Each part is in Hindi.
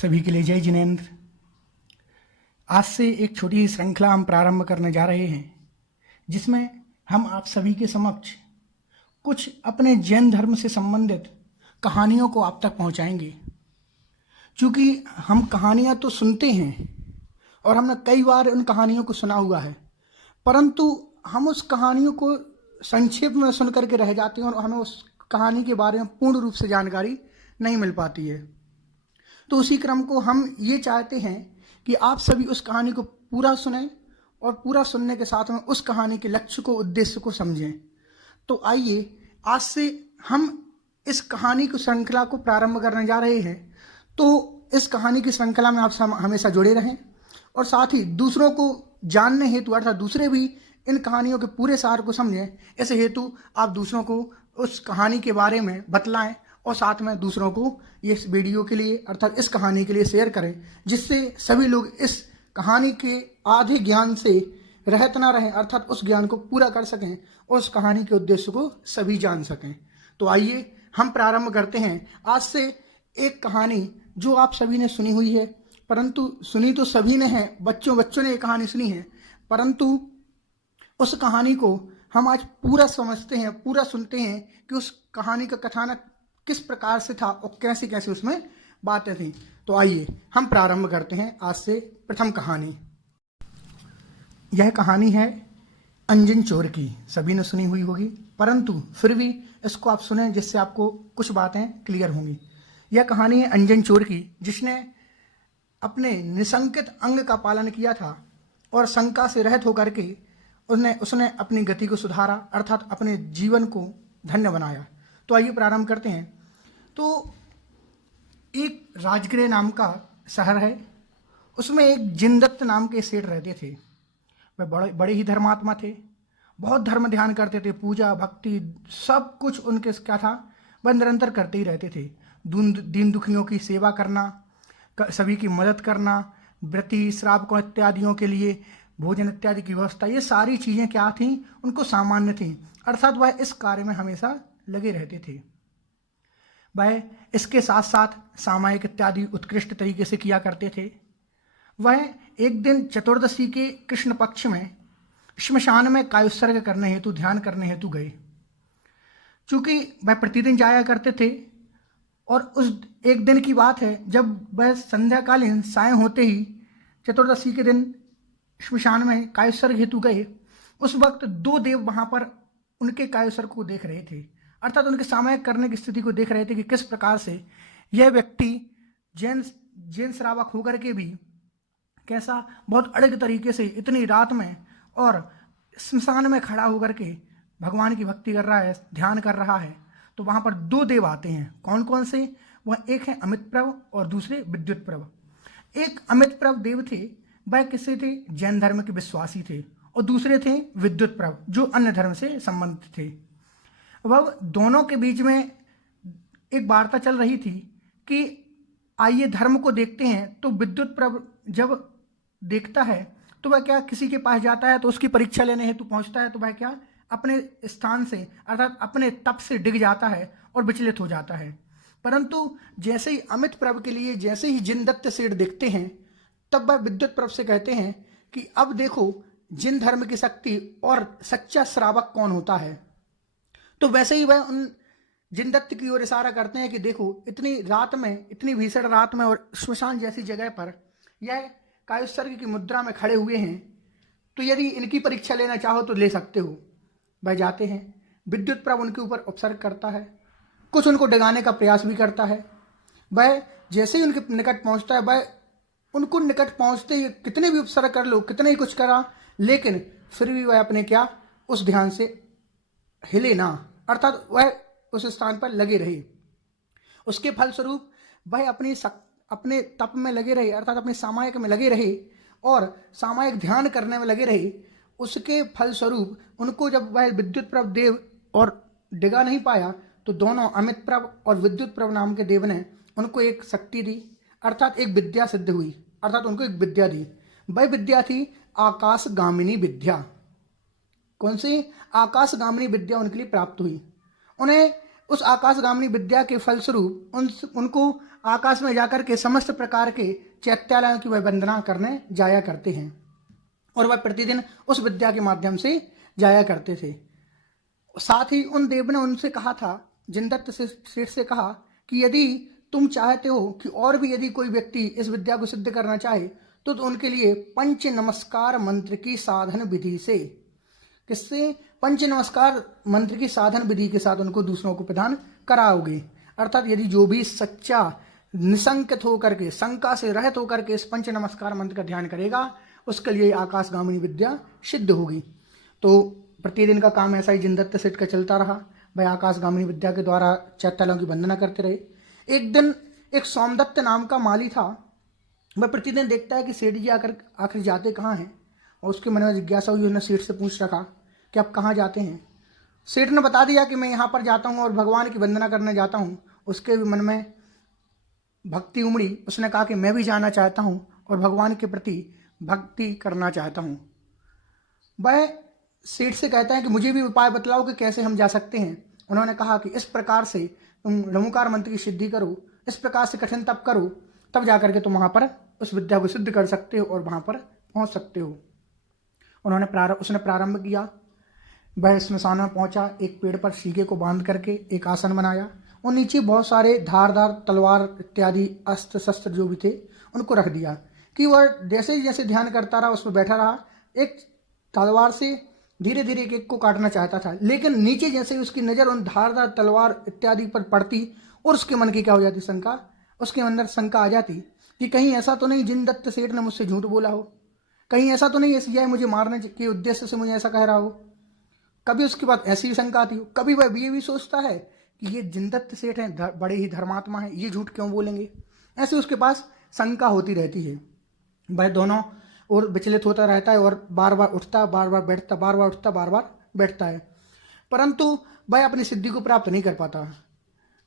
सभी के लिए जय जिनेंद्र। आज से एक छोटी सी श्रृंखला हम प्रारंभ करने जा रहे हैं, जिसमें हम आप सभी के समक्ष कुछ अपने जैन धर्म से संबंधित कहानियों को आप तक पहुंचाएंगे। क्योंकि हम कहानियां तो सुनते हैं और हमने कई बार उन कहानियों को सुना हुआ है, परंतु हम उस कहानियों को संक्षेप में सुन करके रह जाते हैं और हमें उस कहानी के बारे में पूर्ण रूप से जानकारी नहीं मिल पाती है। तो उसी क्रम को हम ये चाहते हैं कि आप सभी उस कहानी को पूरा सुनें और पूरा सुनने के साथ में उस कहानी के लक्ष्य को, उद्देश्य को समझें। तो आइए आज से हम इस कहानी की श्रृंखला को प्रारंभ करने जा रहे हैं। तो इस कहानी की श्रृंखला में आप हमेशा जुड़े रहें और साथ ही दूसरों को जानने हेतु, अर्थात दूसरे भी इन कहानियों के पूरे सार को समझें, ऐसे हेतु आप दूसरों को उस कहानी के बारे में बतलाएं और साथ में दूसरों को इस वीडियो के लिए, अर्थात इस कहानी के लिए शेयर करें, जिससे सभी लोग इस कहानी के आधे ज्ञान से रहत ना रहें, अर्थात उस ज्ञान को पूरा कर सकें और उस कहानी के उद्देश्य को सभी जान सकें। तो आइए हम प्रारंभ करते हैं आज से एक कहानी जो आप सभी ने सुनी हुई है, परंतु सुनी तो सभी ने है, बच्चों ने ये कहानी सुनी है, परंतु उस कहानी को हम आज पूरा समझते हैं, पूरा सुनते हैं कि उस कहानी का कथानक किस प्रकार से था और कैसी कैसी उसमें बातें थी। तो आइए हम प्रारंभ करते हैं आज से प्रथम कहानी। यह कहानी है अंजन चोर की। सभी ने सुनी हुई होगी, परंतु फिर भी इसको आप सुने जिससे आपको कुछ बातें क्लियर होंगी। यह कहानी है अंजन चोर की, जिसने अपने निशंकित अंग का पालन किया था और शंका से रहित होकर के उसने अपनी गति को सुधारा, अर्थात अपने जीवन को धन्य बनाया। तो आइए प्रारंभ करते हैं। तो एक राजगृह नाम का शहर है, उसमें एक जिनदत्त नाम के सेठ रहते थे। वह बड़े ही धर्मात्मा थे, बहुत धर्म ध्यान करते थे, पूजा भक्ति सब कुछ उनके क्या था, वह निरंतर करते ही रहते थे। दीन दुखियों की सेवा करना, सभी की मदद करना, व्रती श्रावकों इत्यादियों के लिए भोजन इत्यादि की व्यवस्था, ये सारी चीज़ें क्या थीं, उनको सामान्य थीं, अर्थात वह इस कार्य में हमेशा लगे रहते थे। वह इसके साथ साथ सामायिक इत्यादि उत्कृष्ट तरीके से किया करते थे। वह एक दिन चतुर्दशी के कृष्ण पक्ष में श्मशान में कायोत्सर्ग करने हेतु, ध्यान करने हेतु गए। चूंकि वह प्रतिदिन जाया करते थे और उस एक दिन की बात है जब वह संध्याकालीन साय होते ही चतुर्दशी के दिन श्मशान में कायोत्सर्ग हेतु गए, उस वक्त दो देव वहां पर उनके कायोत्सर्ग को देख रहे थे, अर्थात उनके सामायिक करने की स्थिति को देख रहे थे कि किस प्रकार से यह व्यक्ति जैन श्रावक होकर के भी कैसा बहुत अड़ग तरीके से इतनी रात में और श्मशान में खड़ा होकर के भगवान की भक्ति कर रहा है, ध्यान कर रहा है। तो वहां पर दो देव आते हैं। कौन कौन से? वह एक है अमित प्रभ और दूसरे विद्युत प्रभ। एक अमित प्रभ देव थे, वह किससे थे? जैन धर्म के विश्वासी थे, और दूसरे थे विद्युत प्रभ जो अन्य धर्म से संबंधित थे। वह दोनों के बीच में एक वार्ता चल रही थी कि आइए धर्म को देखते हैं। तो विद्युत प्रभ जब देखता है तो वह क्या किसी के पास जाता है, तो उसकी परीक्षा लेने हेतु पहुंचता है, तो वह क्या अपने स्थान से, अर्थात अपने तप से डिग जाता है और विचलित हो जाता है। परंतु जैसे ही अमित प्रभ के लिए जैसे ही जिनदत्त सेठ देखते हैं, तब वह विद्युत प्रभ से कहते हैं कि अब देखो जिन धर्म की शक्ति और सच्चा श्रावक कौन होता है। तो वैसे ही वह उन जिनदत्त की ओर इशारा करते हैं कि देखो इतनी रात में, इतनी भीषण रात में और श्मशान जैसी जगह पर यह कायोत्सर्ग की मुद्रा में खड़े हुए हैं, तो यदि इनकी परीक्षा लेना चाहो तो ले सकते हो। वह जाते हैं, विद्युत प्रभ उनके ऊपर उपसर्ग करता है, कुछ उनको डगाने का प्रयास भी करता है। वह जैसे ही उनके निकट पहुंचता है, वह उनको निकट पहुंचते ही कितने भी उपसर्ग कर लो, कितने ही कुछ करा, लेकिन फिर भी वह अपने क्या उस ध्यान से हिले ना, अर्थात वह उस स्थान पर लगे रहे। उसके फलस्वरूप वह अपने तप में लगे रहे, अर्थात अपने सामायिक में लगे रहे और सामायिक ध्यान करने में लगे रहे। उसके फलस्वरूप उनको जब वह विद्युत प्रभ देव और डिगा नहीं पाया, तो दोनों अमित प्रभ और विद्युत प्रभ नाम के देव ने उनको एक शक्ति दी, अर्थात एक विद्या सिद्ध हुई, अर्थात उनको एक विद्या दी। वह विद्या थी आकाशगामिनी विद्या। कौन सी? आकाशगामिनी विद्या उनके लिए प्राप्त हुई। उन्हें उस आकाशगामिनी विद्या के फलस्वरूप उनको आकाश में जाकर के समस्त प्रकार के चैत्यालयों की वह वंदना करने जाया करते हैं और वह प्रतिदिन उस विद्या के माध्यम से जाया करते थे। साथ ही उन देव ने उनसे कहा था, जिनदत्त सेठ से कहा कि यदि तुम चाहते हो कि और भी यदि कोई व्यक्ति इस विद्या को सिद्ध करना चाहे तो उनके लिए पंच नमस्कार मंत्र की साधन विधि से, किससे? पंच नमस्कार मंत्र की साधन विधि के साथ उनको दूसरों को प्रदान कराओगे। अर्थात यदि जो भी सच्चा निसंकित होकर के, शंका से रहित होकर के इस पंच नमस्कार मंत्र का ध्यान करेगा, उसके लिए आकाशगामिनी विद्या सिद्ध होगी। तो प्रतिदिन का काम ऐसा ही जिनदत्त सेठ का चलता रहा। भाई आकाशगामिनी विद्या के द्वारा चैत्यालयों की वंदना करते रहे। एक दिन एक सोमदत्त नाम का माली था। वह प्रतिदिन देखता है कि सेठ जी आखिर जाते कहाँ हैं, और उसके मन में जिज्ञासा हुई। उसने सेठ से पूछ रखा कि आप कहाँ जाते हैं। सेठ ने बता दिया कि मैं यहाँ पर जाता हूँ और भगवान की वंदना करने जाता हूँ। उसके भी मन में भक्ति उमड़ी। उसने कहा कि मैं भी जाना चाहता हूँ और भगवान के प्रति भक्ति करना चाहता हूँ। वह सेठ से कहता है कि मुझे भी उपाय बतलाओ कि कैसे हम जा सकते हैं। उन्होंने कहा कि इस प्रकार से तुम रमुकार मंत्र की सिद्धि करो, इस प्रकार से कठिन तप करो, तब जाकर के तुम वहाँ पर उस विद्या को सिद्ध कर सकते हो और वहाँ पर पहुँच सकते हो। उसने प्रारंभ किया। वह स्मशान में पहुंचा, एक पेड़ पर शीके को बांध करके एक आसन बनाया और नीचे बहुत सारे धारदार तलवार इत्यादि अस्त्र शस्त्र जो भी थे उनको रख दिया कि वह जैसे जैसे ध्यान करता रहा उस पर बैठा रहा। एक तलवार से धीरे धीरे एक को काटना चाहता था, लेकिन नीचे जैसे ही उसकी नज़र उन धारदार तलवार इत्यादि पर पड़ती और उसके मन की क्या हो जाती, शंका, उसके अंदर शंका आ जाती कि कहीं ऐसा तो नहीं जिनदत्त सेठ ने मुझसे झूठ बोला हो, कहीं ऐसा तो नहीं यह मुझे मारने के उद्देश्य से मुझे ऐसा कह रहा हो। कभी उसके बाद ऐसी भी शंका आती हो, कभी वह ये भी सोचता है कि ये जिनदत्त सेठ हैं, बड़े ही धर्मात्मा हैं, ये झूठ क्यों बोलेंगे। ऐसे उसके पास शंका होती रहती है। वह दोनों और विचलित होता रहता है और बार बार उठता, बार बार बैठता, बार बार उठता, बार बार बैठता है, परंतु वह अपनी सिद्धि को प्राप्त नहीं कर पाता।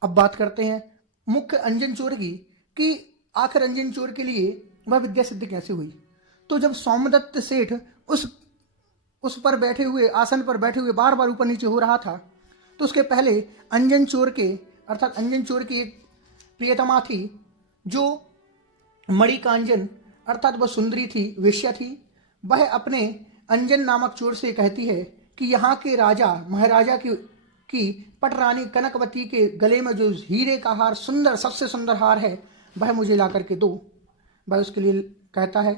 अब बात करते हैं मुख्य अंजन चोर की कि आखिर अंजन चोर के लिए वह विद्या सिद्धि कैसे हुई। तो जब सोमदत्त सेठ उस पर बैठे हुए, आसन पर बैठे हुए बार बार ऊपर नीचे हो रहा था, तो उसके पहले अंजन चोर के, अर्थात अंजन चोर की एक प्रियतमा थी जो मणिकांजन, अर्थात वह सुंदरी थी, वेश्या थी। वह अपने अंजन नामक चोर से कहती है कि यहाँ के राजा महाराजा की पटरानी कनकवती के गले में जो हीरे का हार, सुंदर, सबसे सुंदर हार है, वह मुझे ला करके दो। वह उसके लिए कहता है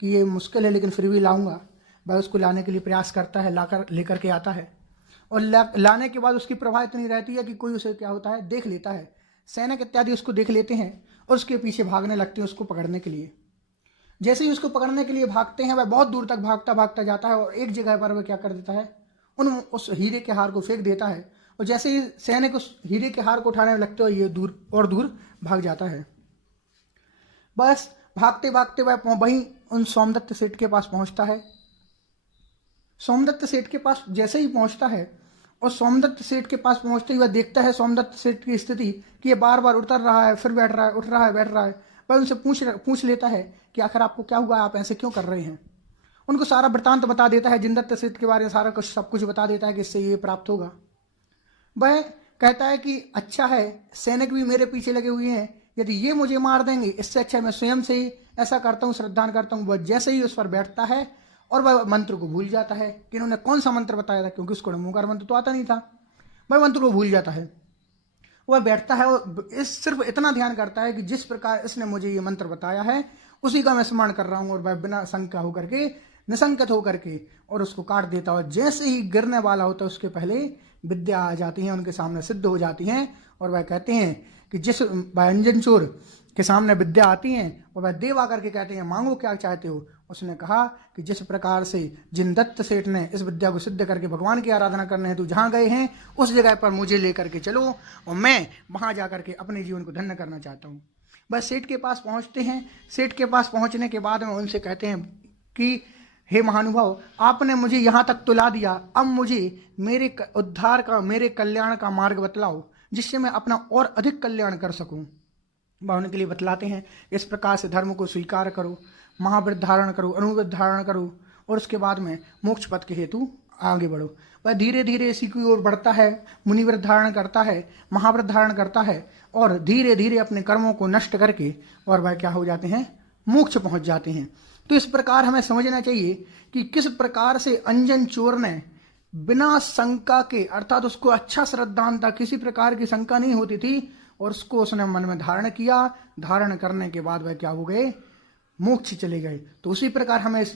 कि ये मुश्किल है लेकिन फिर भी लाऊंगा। वह उसको लाने के लिए प्रयास करता है, लेकर के आता है और लाने के बाद उसकी प्रभाव इतनी रहती है कि कोई उसे क्या होता है, देख लेता है। सैनिक इत्यादि उसको देख लेते हैं और उसके पीछे भागने लगते हैं उसको पकड़ने के लिए। जैसे ही उसको पकड़ने के लिए भागते हैं, वह बहुत दूर तक भागता भागता जाता है और एक जगह पर वह क्या कर देता है, उस हीरे के हार को फेंक देता है और जैसे ही सैनिक उस हीरे के हार को उठाने में लगते हो, ये दूर और दूर भाग जाता है। बस भागते भागते वह वहीं उन सोमदत्त सेठ के पास पहुंचता है। सोमदत्त सेठ के पास जैसे ही पहुंचता है और सोमदत्त सेठ के पास पहुंचते ही वह देखता है सोमदत्त सेठ की स्थिति कि ये बार बार उतर रहा है, फिर बैठ रहा है, उठ रहा है, बैठ रहा है। वह उनसे पूछ लेता है कि आखिर आपको क्या हुआ, आप ऐसे क्यों कर रहे हैं। उनको सारा वृत्तांत बता देता है, जिनदत्त सेठ के बारे में सारा कुछ, सब कुछ बता देता है कि इससे ये प्राप्त होगा। वह कहता है कि अच्छा है, सैनिक भी मेरे पीछे लगे हुए हैं, यदि ये मुझे मार देंगे, इससे अच्छा मैं स्वयं से ही ऐसा करता हूँ, श्रद्धान करता हूँ। वह जैसे ही उस पर बैठता है और वह मंत्र को भूल जाता है कि इन्होंने कौन सा मंत्र बताया था, क्योंकि उसको नमोकार मंत्र तो आता नहीं था। वह मंत्र को भूल जाता है। वह बैठता है और सिर्फ इतना ध्यान करता है कि जिस प्रकार इसने मुझे ये मंत्र बताया है उसी का मैं स्मरण कर रहा हूँ, और वह बिना शंका होकर के, निसंकत होकर के और उसको काट देता है। जैसे ही गिरने वाला होता है उसके पहले विद्या आ जाती हैं, उनके सामने सिद्ध हो जाती हैं और वह कहते हैं कि जिस अंजन चोर के सामने विद्या आती हैं और वह देव आकर के कहते हैं मांगो क्या चाहते हो। उसने कहा कि जिस प्रकार से जिनदत्त सेठ ने इस विद्या को सिद्ध करके भगवान की आराधना करने हेतु जहाँ गए हैं उस जगह पर मुझे लेकर के चलो और मैं वहाँ जा करके अपने जीवन को धन्य करना चाहता हूँ। बस सेठ के पास पहुँचते हैं। सेठ के पास पहुँचने के बाद में उनसे कहते हैं कि हे महानुभाव, आपने मुझे यहाँ तक तो ला दिया, अब मुझे मेरे उद्धार का, मेरे कल्याण का मार्ग बतलाओ जिससे मैं अपना और अधिक कल्याण कर सकूं। वह उनके लिए बतलाते हैं, इस प्रकार से धर्म को स्वीकार करो, महाव्रत धारण करो, अनुव्रत धारण करो और उसके बाद में मोक्ष पथ के हेतु आगे बढ़ो। वह धीरे धीरे इसी की ओर बढ़ता है, मुनिव्रत धारण करता है, महाव्रत धारण करता है और धीरे धीरे अपने कर्मों को नष्ट करके और वह क्या हो जाते हैं, मोक्ष पहुंच जाते हैं। तो इस प्रकार हमें समझना चाहिए कि किस प्रकार से अंजन चोर ने बिना शंका के, अर्थात उसको अच्छा श्रद्धान था, किसी प्रकार की शंका नहीं होती थी और उसको उसने मन में धारण किया। धारण करने के बाद वह क्या हो गए, मोक्ष चले गए। तो उसी प्रकार हमें इस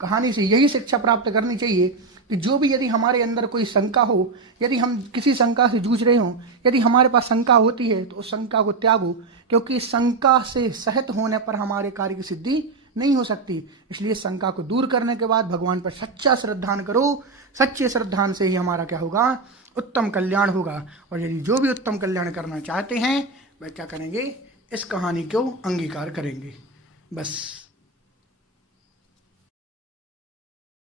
कहानी से यही शिक्षा प्राप्त करनी चाहिए कि जो भी यदि हमारे अंदर कोई शंका हो, यदि हम किसी शंका से जूझ रहे हों, यदि हमारे पास शंका होती है तो उस शंका को त्यागो, क्योंकि शंका से सहित होने पर हमारे कार्य की सिद्धि नहीं हो सकती। इसलिए शंका को दूर करने के बाद भगवान पर सच्चा श्रद्धान करो। सच्चे श्रद्धान से ही हमारा क्या होगा, उत्तम कल्याण होगा। और यदि जो भी उत्तम कल्याण करना चाहते हैं वह क्या करेंगे, इस कहानी को अंगीकार करेंगे। बस।